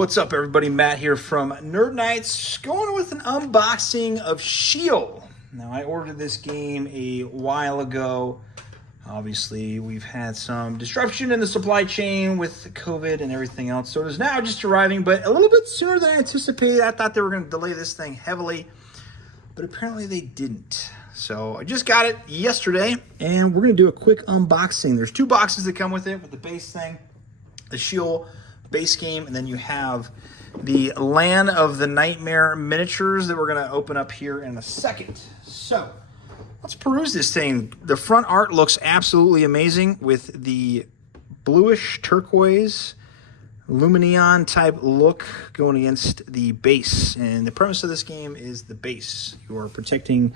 What's up, everybody? Matt here from Nerd Nights, going with an unboxing of Sheol. Now, I ordered this game a while ago. Obviously, we've had some disruption in the supply chain with COVID and everything else, so it is now just arriving, but a little bit sooner than I anticipated. I thought they were going to delay this thing heavily, but apparently they didn't. So I just got it yesterday, and we're going to do a quick unboxing. There's two boxes that come with it, with the base thing, the Sheol base game, and then you have the Land of the Nightmare miniatures that we're going to open up here in a second. So let's peruse this thing. The front art looks absolutely amazing with the bluish turquoise Luminion type look going against the base. And the premise of this game is the base. You are protecting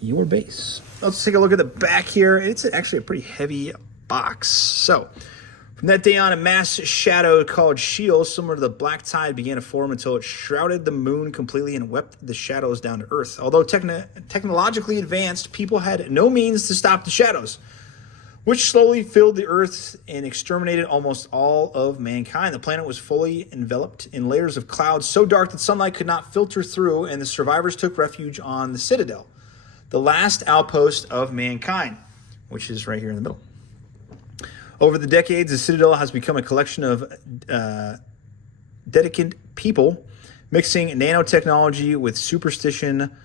your base. Let's take a look at the back here. It's actually a pretty heavy box. So from that day on, a mass shadow called Sheol, similar to the black tide, began to form until it shrouded the moon completely and wept the shadows down to earth. Although technologically advanced, people had no means to stop the shadows, which slowly filled the earth and exterminated almost all of mankind. The planet was fully enveloped in layers of clouds so dark that sunlight could not filter through, and the survivors took refuge on the Citadel, the last outpost of mankind, which is right here in the middle. Over the decades, the Citadel has become a collection of dedicant people mixing nanotechnology with superstition,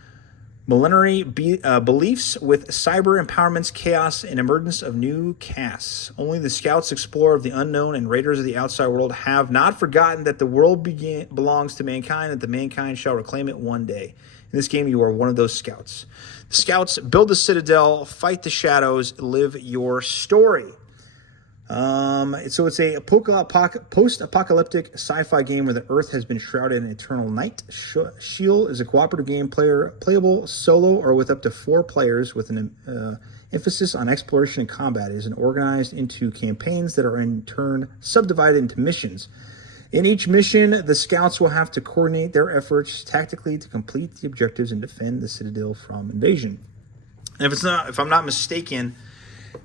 millenary beliefs with cyber empowerments, chaos, and emergence of new castes. Only the scouts, explorer of the unknown, and raiders of the outside world have not forgotten that the world belongs to mankind, and that the mankind shall reclaim it one day. In this game, you are one of those scouts. The scouts build the Citadel, fight the shadows, live your story. So it's a post-apocalyptic sci-fi game where the Earth has been shrouded in eternal night. Sheol is a cooperative game, playable solo or with up to 4 players, with an emphasis on exploration and combat. It is organized into campaigns that are in turn subdivided into missions. In each mission, the scouts will have to coordinate their efforts tactically to complete the objectives and defend the Citadel from invasion. And if I'm not mistaken,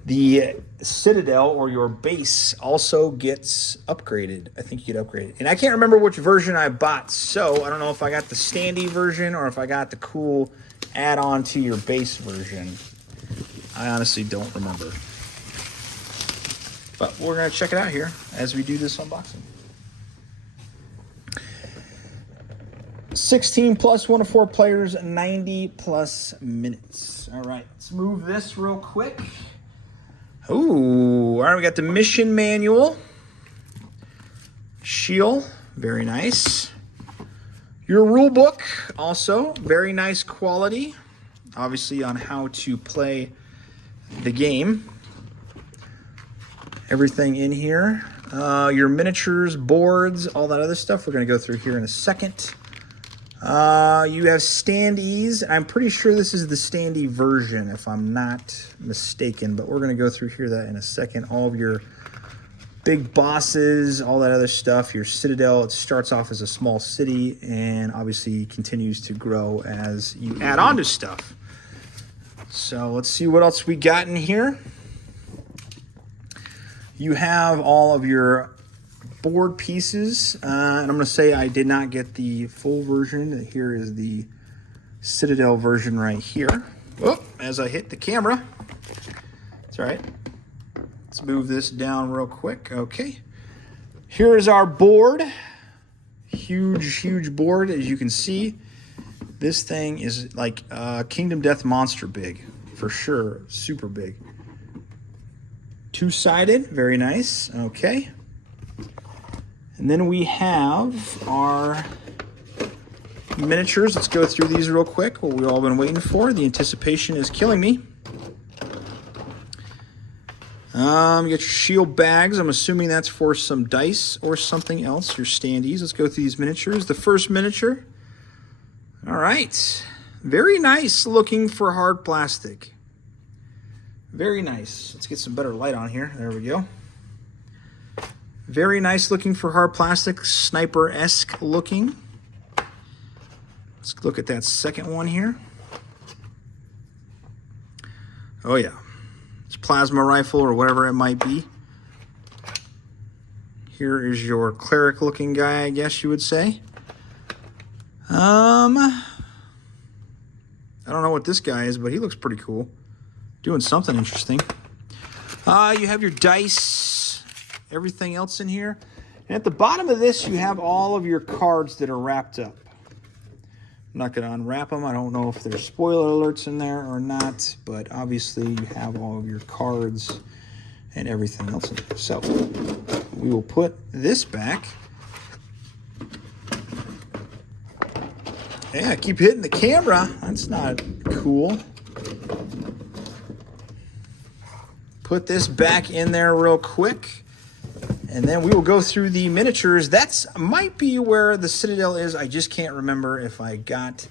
the Citadel, or your base, also gets upgraded. I think you get upgraded. And I can't remember which version I bought, so I don't know if I got the standee version or if I got the cool add-on to your base version. I honestly don't remember. But we're going to check it out here as we do this unboxing. 16 plus 1 to 4 players, 90 plus minutes. All right, let's move this real quick. Ooh, all right, we got the mission manual. Sheol, very nice. Your rule book, also very nice quality, obviously on how to play the game. Everything in here. Your miniatures, boards, all that other stuff we're going to go through here in a second. You have standees. I'm pretty sure this is the standee version, if I'm not mistaken, but we're going to go through here that in a second. All of your big bosses, all that other stuff. Your Citadel, it starts off as a small city and obviously continues to grow as you add on to stuff. So let's see what else we got in here. You have all of your board pieces, and I'm going to say I did not get the full version. Here is the Citadel version right here. Oh, as I hit the camera. That's all right. Let's move this down real quick. Okay. Here is our board. Huge board, as you can see. This thing is like Kingdom Death Monster big, for sure. Super big. Two-sided, very nice. Okay. And then we have our miniatures. Let's go through these real quick, what we've all been waiting for. The anticipation is killing me. You got your Sheol bags. I'm assuming that's for some dice or something else. Your standees. Let's go through these miniatures. The first miniature. All right. Very nice looking for hard plastic. Very nice. Let's get some better light on here. There we go. Very nice looking for hard plastic, sniper-esque looking. Let's look at that second one here. Oh yeah, it's plasma rifle or whatever it might be. Here is your cleric-looking guy, I guess you would say. I don't know what this guy is, but he looks pretty cool. Doing something interesting. You have your dice, everything else in here. And at the bottom of this, you have all of your cards that are wrapped up. I'm not going to unwrap them. I don't know if there's spoiler alerts in there or not, but obviously you have all of your cards and everything else in there. So we will put this back. Yeah, I keep hitting the camera. That's not cool. Put this back in there real quick. And then we will go through the miniatures. That's might be where the Citadel is. I just can't remember if I got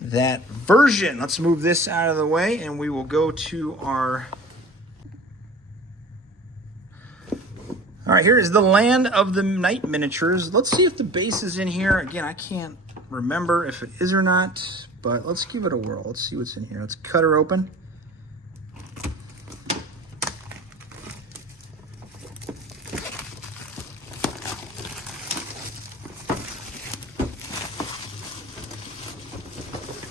that version. Let's move this out of the way and we will go to our... All right, here is the Land of the Night miniatures. Let's see if the base is in here. Again, I can't remember if it is or not, but let's give it a whirl. Let's see what's in here. Let's cut her open.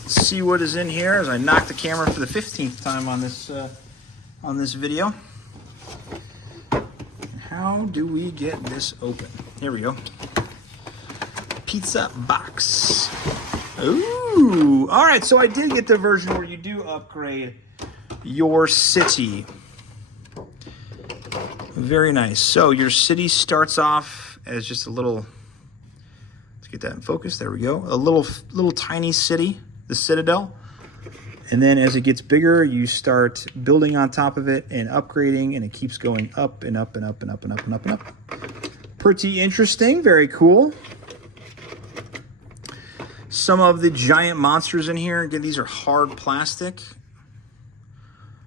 See what is in here as I knock the camera for the 15th time on this video. How do we get this open? Here we go. Pizza box. Ooh. All right, so I did get the version where you do upgrade your city. Very nice. So your city starts off as just a little, let's get that in focus. There we go. A little tiny city, the Citadel. And then as it gets bigger, you start building on top of it and upgrading, and it keeps going up and up and up and up and up and up and up. Pretty interesting, very cool. Some of the giant monsters in here, again, these are hard plastic.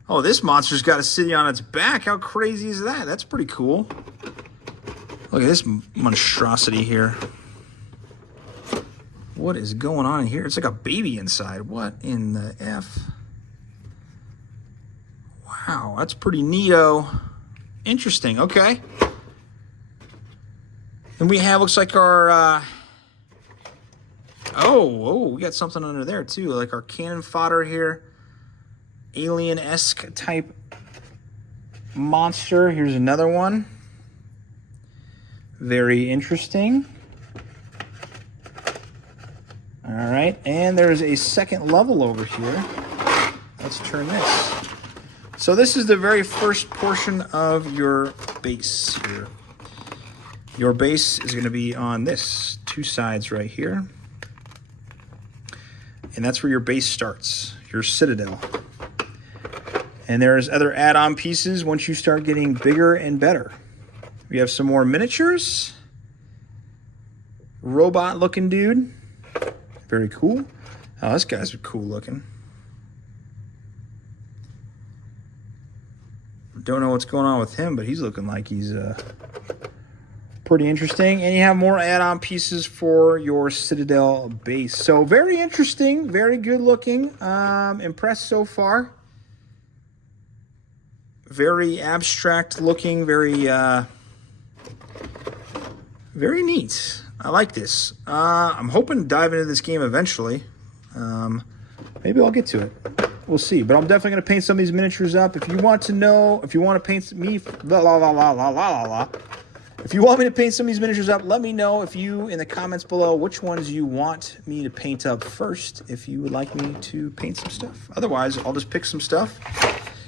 Oh, this monster's got a city on its back. How crazy is that? That's pretty cool. Look at this monstrosity here. What is going on in here? It's like a baby inside. What in the F? Wow, that's pretty neato. Interesting, okay. And we have, looks like our, oh, we got something under there too. Like our cannon fodder here. Alien-esque type monster. Here's another one. Very interesting. All right, and there's a second level over here. Let's turn this. So this is the very first portion of your base here. Your base is going to be on this, two sides right here. And that's where your base starts, your Citadel. And there's other add-on pieces once you start getting bigger and better. We have some more miniatures. Robot-looking dude. Very cool. Oh, this guy's cool looking. Don't know what's going on with him, but he's looking like he's pretty interesting. And you have more add-on pieces for your Citadel base. So very interesting, very good looking. Impressed so far. Very abstract looking, very neat. I like this. I'm hoping to dive into this game eventually. Maybe I'll get to it. We'll see. But I'm definitely going to paint some of these miniatures up. If you want to know, if you want to paint me, If you want me to paint some of these miniatures up, let me know if you, in the comments below, which ones you want me to paint up first, if you would like me to paint some stuff. Otherwise, I'll just pick some stuff,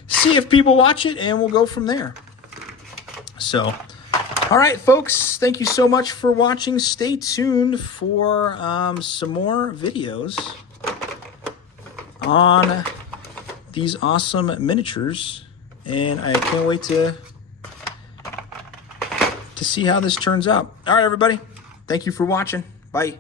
see if people watch it, and we'll go from there. So... all right, folks, thank you so much for watching. Stay tuned for some more videos on these awesome miniatures. And I can't wait to see how this turns out. All right, everybody. Thank you for watching. Bye.